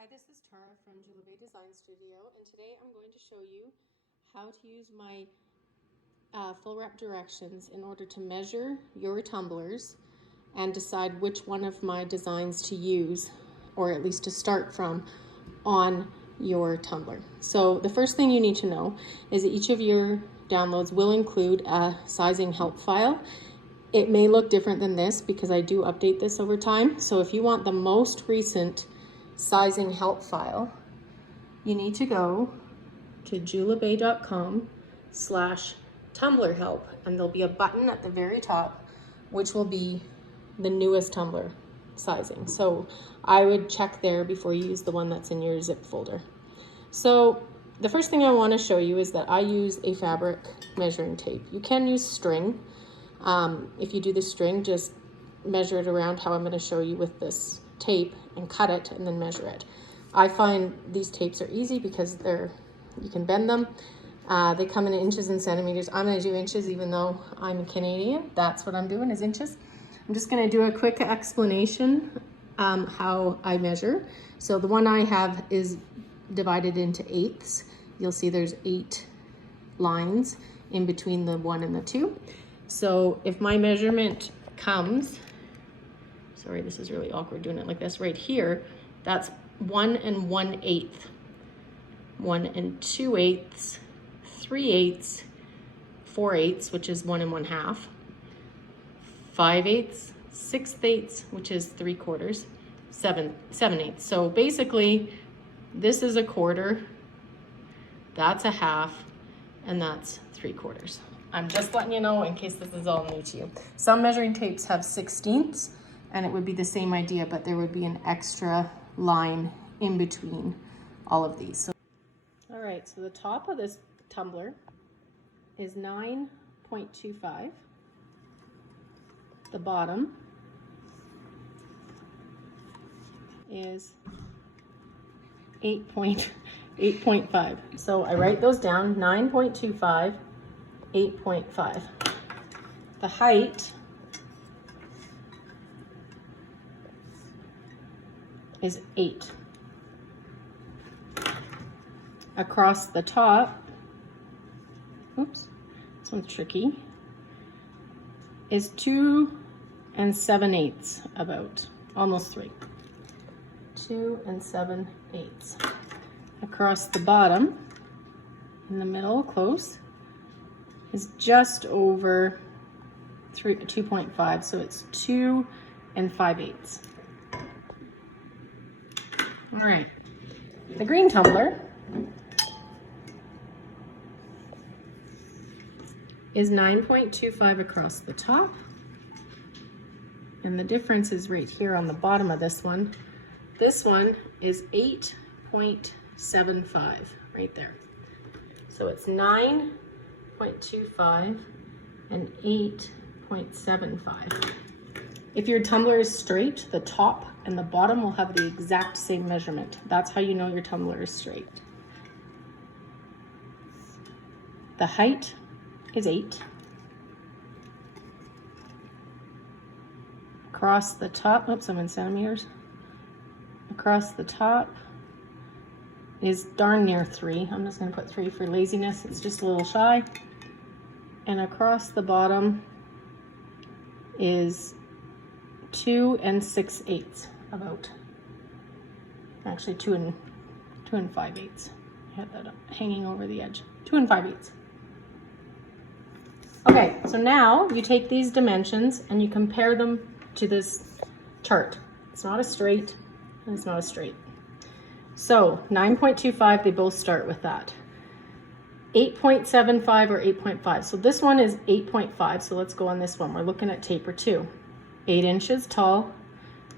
Hi, this is Tara from Julabay Design Studio, and today I'm going to show you how to use my full wrap directions in order to measure your tumblers and decide which one of my designs to use, or at least to start from, on your tumbler. So the first thing you need to know is that each of your downloads will include a sizing help file. It may look different than this because I do update this over time. So if you want the most recent sizing help file, you need to go to julabay.com/tumbler help, and there'll be a button at the very top which will be the newest tumbler sizing. So I would check there before you use the one that's in your zip folder. So the first thing I want to show you is that I use a fabric measuring tape. You can use string. If you do the string, just measure it around how I'm going to show you with this tape and cut it and then measure it. I find these tapes are easy because you can bend them. They come in inches and centimeters. I'm going to do inches even though I'm Canadian. That's what I'm doing, is inches. I'm just going to do a quick explanation how I measure. So the one I have is divided into eighths. You'll see there's 8 lines in between the 1 and the 2. So if my measurement comes, sorry, this is really awkward doing it like this, right here, that's 1 1/8, 1 2/8, 3/8, 4/8, which is 1 1/2, 5/8, 6/8, which is 3/4, 7/8. So basically, this is a quarter, that's a half, and that's 3/4. I'm just letting you know in case this is all new to you. Some measuring tapes have 1/16, and it would be the same idea, but there would be an extra line in between all of these. So, all right, so the top of this tumbler is 9.25. The bottom is 8.5. So I write those down: 9.25, 8.5. The height is 8. Across the top, oops, this one's tricky, is 2 7/8, about, almost 3. 2 7/8. Across the bottom, in the middle, close, is just over 2.5, so it's 2 5/8. All right, the green tumbler is 9.25 across the top, and the difference is right here on the bottom of this one. This one is 8.75 right there. So it's 9.25 and 8.75. If your tumbler is straight, the top and the bottom will have the exact same measurement. That's how you know your tumbler is straight. The height is 8. Across the top, oops, I'm in centimeters. Across the top is darn near 3. I'm just going to put 3 for laziness. It's just a little shy. And across the bottom is 2 6/8, about. Actually, 2 5/8. I had that up, hanging over the edge. 2 5/8. Okay, so now you take these dimensions and you compare them to this chart. It's not a straight, and it's not a straight. So 9.25, they both start with that. 8.75 or 8.5. So this one is 8.5, so let's go on this one. We're looking at taper 2. 8 inches tall,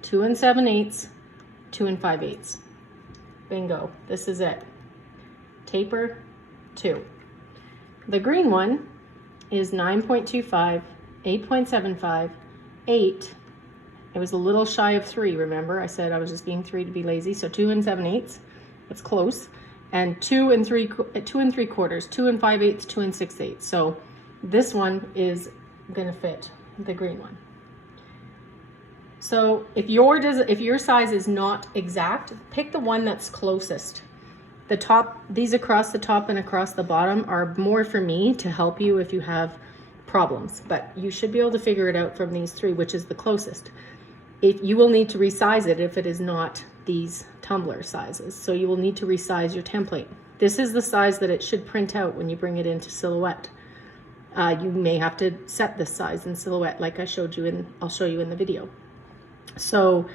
2 7/8, 2 5/8. Bingo, this is it. Taper 2. The green one is 9.25, 8.75, 8. It was a little shy of 3, remember? I said I was just being 3 to be lazy, so 2 7/8. That's close. And 2 3/4, 2 5/8, 2 6/8. So this one is gonna fit the green one. So if your size is not exact, pick the one that's closest. The top, these across the top and across the bottom are more for me to help you if you have problems, but you should be able to figure it out from these three, which is the closest. If you will need to resize it if it is not these tumbler sizes. So you will need to resize your template. This is the size that it should print out when you bring it into Silhouette. You may have to set this size in Silhouette like I'll show you in the video. So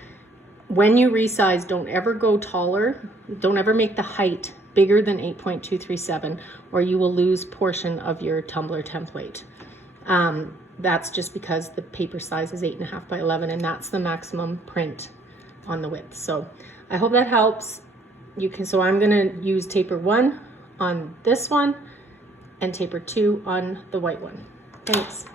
when you resize, don't ever go taller. Don't ever make the height bigger than 8.237 or you will lose portion of your Tumbler template. That's just because the paper size is 8.5 by 11 and that's the maximum print on the width. So I hope that helps. So I'm gonna use taper 1 on this one and taper 2 on the white one. Thanks.